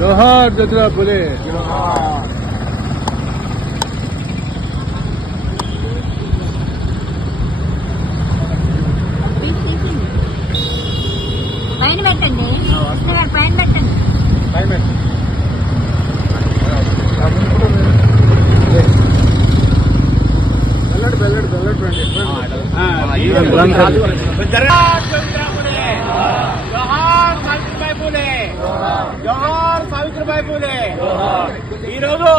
జోహార్ జ్యోతిరావు పూలే. పైన పెట్టండి, పైన పెట్టండి. జోహార్ సావిత్రిబాయి పూలే. ఈరోజు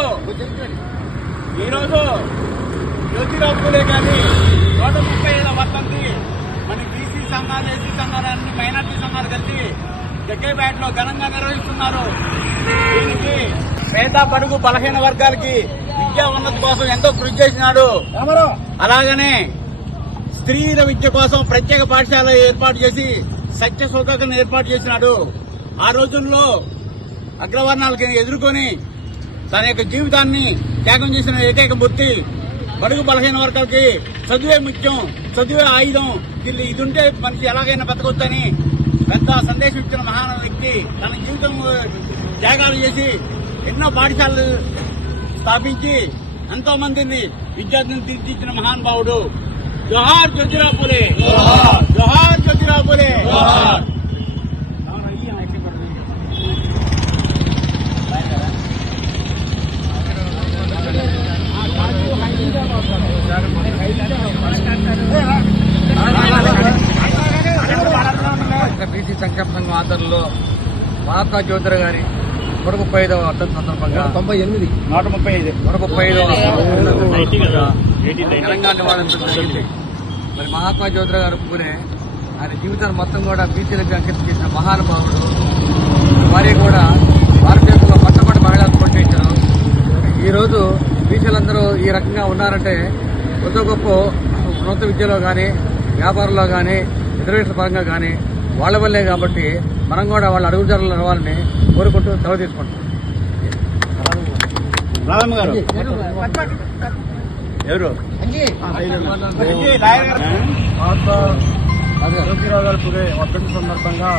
జ్యోతిరావు పూలే గారి 130 ఏళ్ల వర్ధంతి మన బీసీ సంఘాలు, ఎస్సీ సంఘాలన్నీ మైనార్టీ సంఘాలు కలిసి జగ్గేపేటలో ఘనంగా నిర్వహిస్తున్నారు. దీనికి పేద బడుగు బలహీన వర్గాలకి విద్యా ఉన్నతి కోసం ఎంతో కృషి చేసినాడు. అలాగనే స్త్రీల విద్య కోసం ప్రత్యేక పాఠశాల ఏర్పాటు చేసి సత్య శోధకులను ఏర్పాటు చేసినాడు. ఆ రోజుల్లో అగ్రవర్ణాలకి ఎదుర్కొని తన యొక్క జీవితాన్ని త్యాగం చేసిన ఏకైక మూర్తి. బడుగు బలహీన వర్గాలకి చదువే ముఖ్యం, చదువే ఆయుధం, ఇది ఉంటే మనిషి ఎలాగైనా బతకొచ్చని పెద్ద సందేశం ఇచ్చిన మహాన వ్యక్తి. తన జీవితం త్యాగాలు చేసి ఎన్నో పాఠశాలలు స్థాపించి ఎంతో మందిని విద్యార్థులను తీర్చిచ్చిన మహానుభావుడు. జోహార్ జ్యోతిరావు పూలే. జోహార్ జ్యోతిరావు పూలే. బీసీ సంక్షేమ సంఘం ఆధ్వర్యంలో మహాత్మా జ్యోతిరావు గారి 135వ వర్ధంతి సందర్భంగా 135వ తెలంగాణ నివాళులు జరిగింది. మరి మహాత్మా జ్యోతిరావు గారు పూలే ఆయన జీవితాన్ని మొత్తం కూడా బీసీలకు అంకితం చేసిన మహానుభావుడు. వారి కూడా భారతదేశంలో మొట్టమొదటి మహిళలు కొట్టేశారు. ఈరోజు బీసీలందరూ ఈ రకంగా ఉన్నారంటే కొత్త గొప్ప ఉన్నత విద్యలో కానీ, వ్యాపారంలో కానీ, రిజర్వేషన్ పరంగా కానీ వాళ్ళ వల్లే. కాబట్టి మనం కూడా వాళ్ళ అడుగుజాడలు నడవాలని కోరుకుంటూ సెలవు తీసుకుంటాం. జ్యోతిరావు గారి పూలే వర్ధంతి సందర్భంగా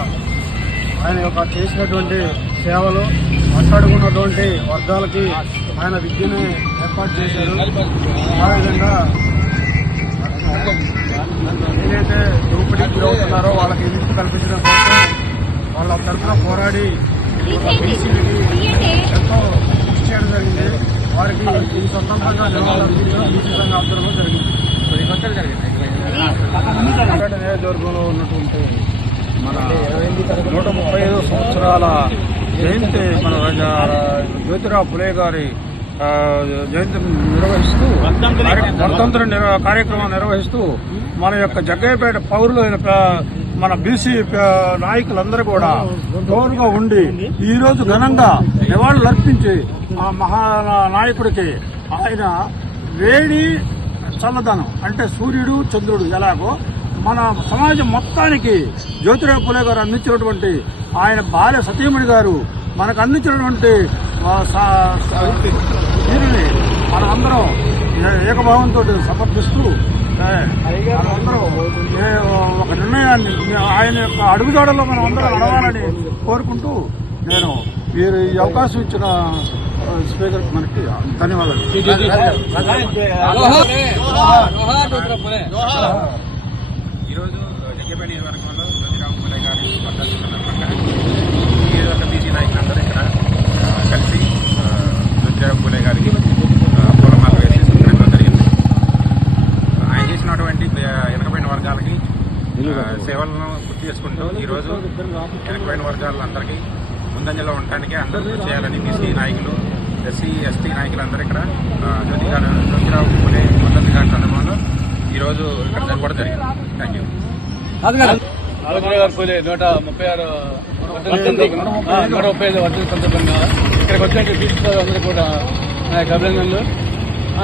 ఆయన యొక్క చేసినటువంటి సేవలు, మాట్లాడుకున్నటువంటి వర్గాలకి ఆయన విద్యను ఏర్పాటు చేశారు. ఆ విధంగా ఏదైతే దోపిడీకి గురవుతున్నారో వాళ్ళకి విముక్తి కల్పించడం కోసం వాళ్ళ తరఫున పోరాడి బీసీలకి ఎంతో కృషి చేయడం జరిగింది. వారికి ఈ స్వతంత్రంగా నిలవాలనుకుంటున్న బీసీ సంఘ ఆధ్వర్యంలో జరిగింది. నియోజకవర్గంలో ఉన్నటువంటి మన 135 సంవత్సరాల జయంతి మన జ్యోతిరావు పూలే గారి జయంతి నిర్వహిస్తూ వర్ధంతి కార్యక్రమం నిర్వహిస్తూ మన యొక్క జగ్గయ్యపేట పౌరులైన మన బీసీ నాయకులందరూ కూడా తోడుగా ఉండి ఈ రోజు ఘనంగా నివాళులు అర్పించి ఆ మహానాయకుడికి ఆయన వేడి చల్లదనం అంటే సూర్యుడు చంద్రుడు ఎలాగో మన సమాజం మొత్తానికి జ్యోతిరావు పూలే గారు అందించినటువంటి ఆయన భార్య సతీమణి గారు మనకు అందించినటువంటి దీనిని మనమందరం ఏకభావంతో సమర్థిస్తూ మనమందరం ఒక నిర్ణయాన్ని ఆయన యొక్క అడుగుజాడల్లో మనం అందరం నడవాలని కోరుకుంటూ నేను మీరు ఈ అవకాశం ఇచ్చిన స్పీకర్ మనకి ధన్యవాదాలు. ఈరోజు జగ్గేపేట నియోజకవర్గంలో జ్యోతిరావు పూలే గారి వర్ధంతి సందర్భంగా నియోజకవర్గ బీసీ నాయకులందరూ ఇక్కడ కలిసి జ్యోతిరావు పూలే గారికి పూలమాల వేసి సత్కరించడం జరిగింది. ఆయన చేసినటువంటి వెనుకబడిన వర్గాలకి సేవలను గుర్తు చేసుకుంటూ ఈరోజు వెనుకబడిన వర్గాలందరికీ ముందంజలో ఉండటానికి అందరూ చేయాలని బీసీ నాయకులు, ఎస్సీ ఎస్టీ నాయకులందరూ ఇక్కడ జ్యోతిరావు పూలే వర్ధంతి గారి సందర్భంలో ఈరోజు ఇక్కడ జరపడం జరిగింది. Thank you. జ్యోతిరావు పూలే 135 వర్ధంతి సందర్భంగా ఇక్కడికి వచ్చినట్టు బీసీ అందరూ కూడా నా యొక్క అభినందనలు.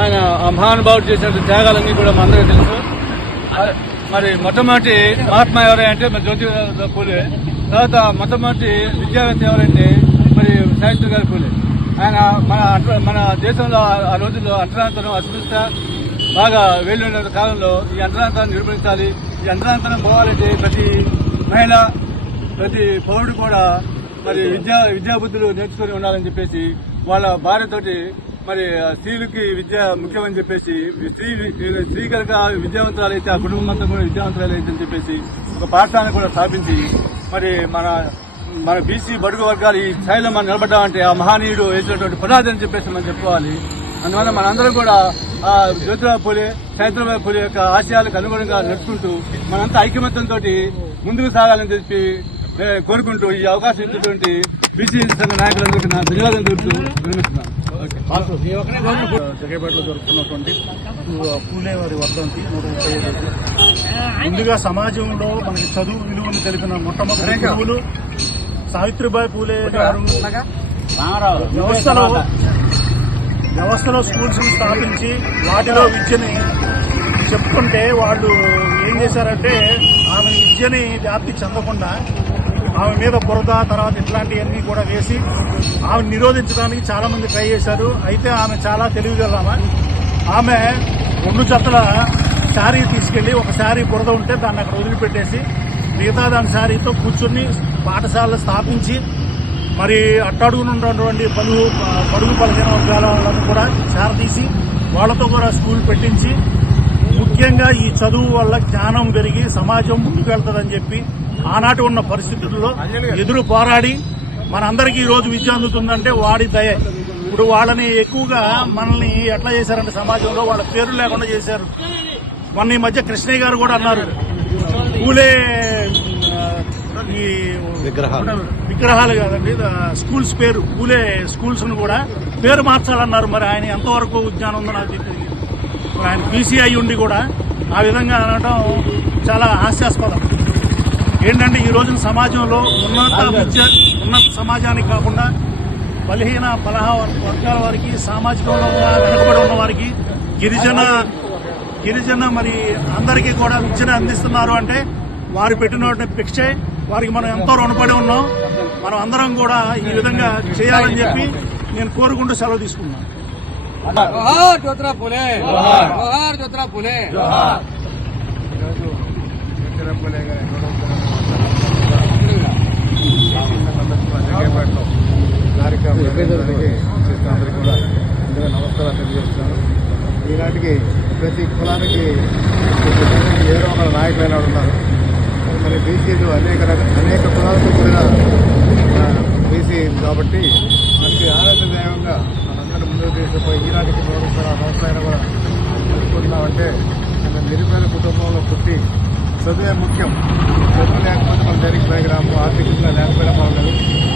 ఆయన మహానుభావుడు చేసిన త్యాగాలన్నీ కూడా మా అందరికీ తెలుసు. మరి మొట్టమొదటి మహాత్మా ఎవరంటే మరి జ్యోతిరావు పూలే. తర్వాత మొట్టమొదటి విద్యావేత్త ఎవరంటే మరి సావిత్రి గారి పూలే. ఆయన మన దేశంలో ఆ రోజుల్లో అంటరాంతరం, అస్పృశ్యత, బాగా వెళ్ళిన కాలంలో ఈ అంతరాంతరాన్ని నిర్మించాలి. ఈ అంతరాంతరం పోవాలంటే ప్రతి మహిళ, ప్రతి పౌరుడు కూడా మరి విద్యాబుద్ధులు నేర్చుకుని ఉండాలని చెప్పేసి వాళ్ళ భార్యతోటి మరి స్త్రీలకి విద్య ముఖ్యమని చెప్పేసి స్త్రీ కనుక విద్యావంతురాలైతే ఆ కుటుంబం అంతా కూడా విద్యావంతురాలైతే అని చెప్పేసి ఒక పాఠశాలను కూడా స్థాపించి మరి మన బీసీ బడుగు వర్గాలు ఈ స్థాయిలో మనం నిలబడ్డామంటే ఆ మహనీయుడు వేసినటువంటి పునాది అని చెప్పేసి మనం చెప్పుకోవాలి. అందువల్ల మనందరం కూడా ఆ జ్యోతిరావు పూలే, సావిత్రిబాయి పూలే యొక్క ఆశయాలకు అనుగుణంగా నడుచుకుంటూ మనంతా ఐకమత్యంతో ముందుకు సాగాలని చెప్పి కోరుకుంటూ ఈ అవకాశం ఇచ్చినటువంటి బీసీ సంఘ నాయకులందరికీ నా ధన్యవాదాలు తెలుపుతూ విరమిస్తున్నాను. జగేపేటలో జరుగుతున్నటువంటి పూలే వారి వర్ధంతి 135. ముందుగా సమాజంలో మనకి చదువు విలువను తెలిపిన మొట్టమొదటి గురువులు సావిత్రిబాయి పూలే గారు వ్యవస్థలో స్కూల్స్ స్థాపించి వాటిలో విద్యని చెప్పుకుంటే వాళ్ళు ఏం చేశారంటే ఆమె విద్యని వ్యాప్తి చెందకుండా ఆమె మీద బురద తర్వాత ఇట్లాంటివన్నీ కూడా వేసి ఆమె నిరోధించడానికి చాలా మంది ట్రై చేశారు. అయితే ఆమె చాలా తెలివిగలరామ. ఆమె 2 జతల శారీ తీసుకెళ్లి ఒక శారీ బురద ఉంటే దాన్ని అక్కడ వదిలిపెట్టేసి మిగతా దాని శారీతో కూర్చుని పాఠశాలలు స్థాపించి మరి అట్టడుగునున్నటువంటి బడుగు బలహీన వర్గాలను కూడా చేరదీసి వాళ్లతో కూడా స్కూల్ పెట్టించి ముఖ్యంగా ఈ చదువు వల్ల జ్ఞానం పెరిగి సమాజం ముందుకు వెళ్తుందని చెప్పి ఆనాటి ఉన్న పరిస్థితుల్లో ఎదురు పోరాడి మనందరికీ ఈ రోజు విద్య అందుతుందంటే వాడి దయ. ఇప్పుడు వాళ్ళని ఎక్కువగా మనల్ని ఎట్లా చేశారంటే సమాజంలో వాళ్ళ పేర్లు లేకుండా చేశారు. మొన్న ఈ మధ్య కృష్ణయ్య గారు కూడా అన్నారు పూలే ఈ విగ్రహాలు కాదండి స్కూల్స్ పేరు పూలే స్కూల్స్ ను కూడా పేరు మార్చాలన్నారు. మరి ఆయన ఎంతవరకు జ్ఞానం ఉందో నాకు తెలియదు. ఆయన బీసీఐ ఉండి కూడా ఆ విధంగా అనడం చాలా హాస్యాస్పదం. ఏంటంటే ఈ రోజున సమాజంలో ఉన్నత సమాజానికి కాకుండా బలహీన వర్గాల వారికి, సామాజికంలో వెనుకబడి ఉన్న వారికి, గిరిజన మరి అందరికీ కూడా విద్యను అందిస్తున్నారు అంటే వారు పెట్టిన భిక్షే. వారికి మనం ఎంతో రుణపడి ఉన్నాం. మనం అందరం కూడా ఈ విధంగా చేయాలని చెప్పి నేను కోరుకుంటూ సెలవు తీసుకున్నాను. జోహార్ జ్యోతిరావు పూలే, జోహార్ జ్యోతిరావు పూలే. జగేపేటలో అందరికీ కూడా ముందుగా నమస్కారాలు తెలియజేస్తున్నాను. ఈనాటికి ప్రతి కులానికి ఏదో ఒక నాయకులైన ఉన్నారు. మరి బీసీలు అనేక కులాలతో కూడిన బీసీ కాబట్టి మనకి ఆనందదాయంగా మనందరూ ముందుకు తీసుకుపోయి ఈనాటికి 100 సంవత్సరాలైనా కూడా అనుకుంటున్నామంటే మన నిరుపేద కుటుంబంలో పుట్టి చదువే ముఖ్యం. చదువు లేకపోతే మనం జరిగి పైకి రాము, ఆర్థికంగా లేకపోయినా పర్వాలేదు,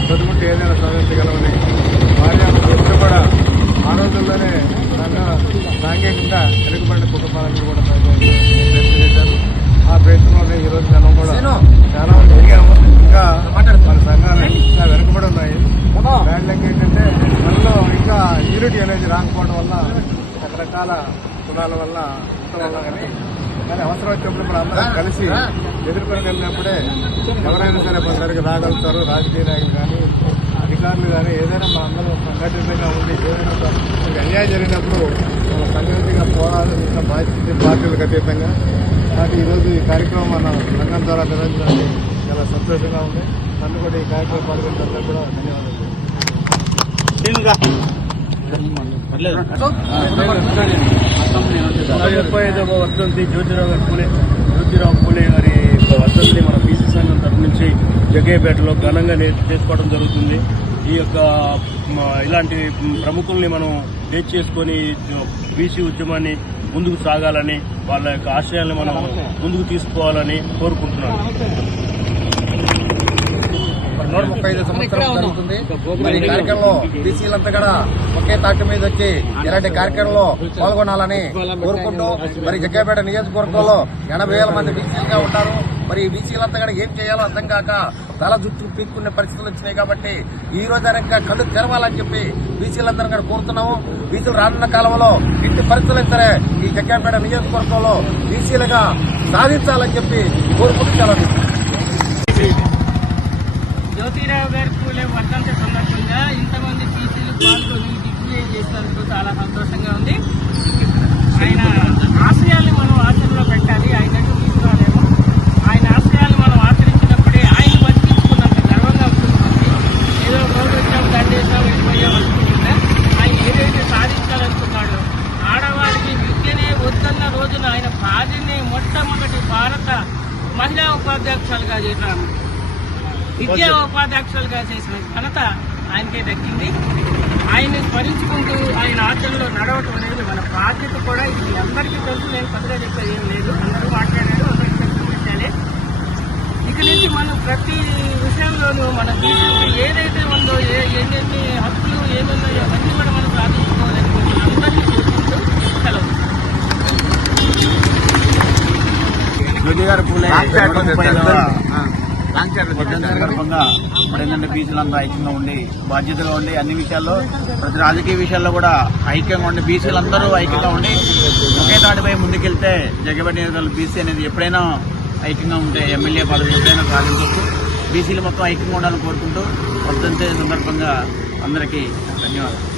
చదువుకుంటే ఏదైనా సాధించగలమని భార్య ఎప్పుడు కూడా ఆ రోజుల్లోనే సాంఘికంగా వెనుకబడిన కుటుంబాలను కూడా ప్రయత్నం చేశారు. ఆ ప్రయత్నంలోనే ఈ రోజు మనం కూడా చాలా మంది ఎదిగాము. ఇంకా మన సంఘాలు ఇంకా వెనుకబడి ఉన్నాయి. బ్యాడ్లకి ఏంటంటే మనలో ఇంకా యూనిటీ అనేది రాకపోవడం వల్ల రకరకాల కులాల వల్ల ఉండటం వల్ల కానీ అవసరం వచ్చినప్పుడు మనం అందరం కలిసి ఎదుర్కొని వెళ్ళినప్పుడే ఎవరైనా సరే మన దగ్గరికి రాగలుగుతారు. రాజకీయ నాయకులు కానీ అధికారులు కానీ ఏదైనా మన అందరం సంఘటితంగా ఉండి ఏదైనా అన్యాయం జరిగినప్పుడు మన సంఘటితంగా పోరాడాలి. ఇంకా పార్టీలకు అతీతంగా కాబట్టి ఈరోజు ఈ కార్యక్రమం మన సంఘం ద్వారా నిర్వహించడానికి చాలా సంతోషంగా ఉంది. నన్ను కూడా ఈ కార్యక్రమం పాల్గొనడానికి కూడా ధన్యవాదాలు. 135వ వర్ధంతి జ్యోతిరావు పూలే గారి వర్ధంతిని మన బీసీ సంఘం తరఫు నుంచి జగ్గయ్యపేటలో ఘనంగా చేసుకోవడం జరుగుతుంది. ఈ యొక్క ఇలాంటి ప్రముఖుల్ని మనం డేట్ చేసుకొని బీసీ ఉద్యమాన్ని ముందుకు సాగాలని, వాళ్ళ యొక్క ఆశయాలను మనం ముందుకు తీసుకోవాలని కోరుకుంటున్నాను. 135 సంవత్సరం జరుగుతుంది. మరి ఈ కార్యక్రమంలో బీసీలంతా కూడా ఒకే తాటి మీద వచ్చి ఇలాంటి కార్యక్రమంలో పాల్గొనాలని కోరుకుంటూ మరి జగ్గయ్యపేట నియోజకవర్గంలో 80,000 మంది బీసీలుగా ఉంటారు. మరి ఈ బీసీలంతా కూడా ఏం చేయాలో అర్థం కాక తల జుట్టు పీక్కునే పరిస్థితులు వచ్చినాయి. కాబట్టి ఈ రోజు అనక కళ్ళు తెరవాలని చెప్పి బీసీలందరూ కూడా కోరుతున్నాము. బీసీలు రానున్న కాలంలో ఇంటి పరిస్థితులు సరే ఈ జగ్గయ్యపేట నియోజకవర్గంలో బీసీలుగా సాధించాలని చెప్పి కోరుకుంటూ చాలా జ్యోతిరావు గారి పూలే వర్ధంతి సందర్భంగా ఇంతమంది బీసీలు పాల్గొని దిగ్విజయం చేసినందుకు చాలా సంతోషంగా ఉంది. ఆయన ఆశయాల్ని మనం ఆచరణలో పెట్టాలి. ఆయన ఎటు తీసుకురాలేము. ఆయన ఆశయాలు మనం ఆచరించినప్పుడే ఆయన బతికించుకున్నంత గర్వంగా ఉంటుంది. ఏదో రోడ్డు వచ్చాము, దండేసాం, వెళ్ళిపోయాం అనుకుంటుందా ఆయన ఏదైతే సాధించాలనుకున్నాడో, ఆడవారికి విద్యనే వద్దన్న రోజున ఆయన భార్యని మొట్టమొదటి భారత మహిళా ఉపాధ్యక్షులుగా చేశాను. విద్యా ఉపాధ్యక్షులుగా చేసిన ఘనత ఆయనకే దక్కింది. ఆయన్ని స్మరించుకుంటూ ఆయన ఆచరణలో నడవటం అనేది మన బాధ్యత కూడా. ఇది అందరికీ తెలుసు, నేను పెద్దగా చెప్పేది ఏం లేదు. అందరూ మాట్లాడారు, అందరికీ తెలుసు విషయాలే. ఇక నుంచి మనం ప్రతి విషయంలోనూ మన జీవితంలో ఏదైతే ఉందో, ఎన్నెన్ని హక్కులు ఏమున్నాయో అవన్నీ కూడా మనం సాధించుకోవాలని అందరినీ సూచిస్తూ సెలవు. సందర్భంగా ఇప్పుడు ఏంటంటే బీసీలంతా ఐక్యంగా ఉండి బాధ్యతగా ఉండి అన్ని విషయాల్లో ప్రతి రాజకీయ విషయాల్లో కూడా ఐక్యంగా ఉండి బీసీలందరూ ఐక్యంగా ఉండి ఒకే తాటిపై ముందుకెళ్తే జగ్గపేట నియోజకవర్గంలో బీసీ అనేది ఎప్పుడైనా ఐక్యంగా ఉంటే ఎమ్మెల్యే పదవి ఎప్పుడైనా సాధించవచ్చు. బీసీలు మొత్తం ఐక్యంగా ఉండాలని కోరుకుంటూ వర్ధంతి సందర్భంగా అందరికీ ధన్యవాదాలు.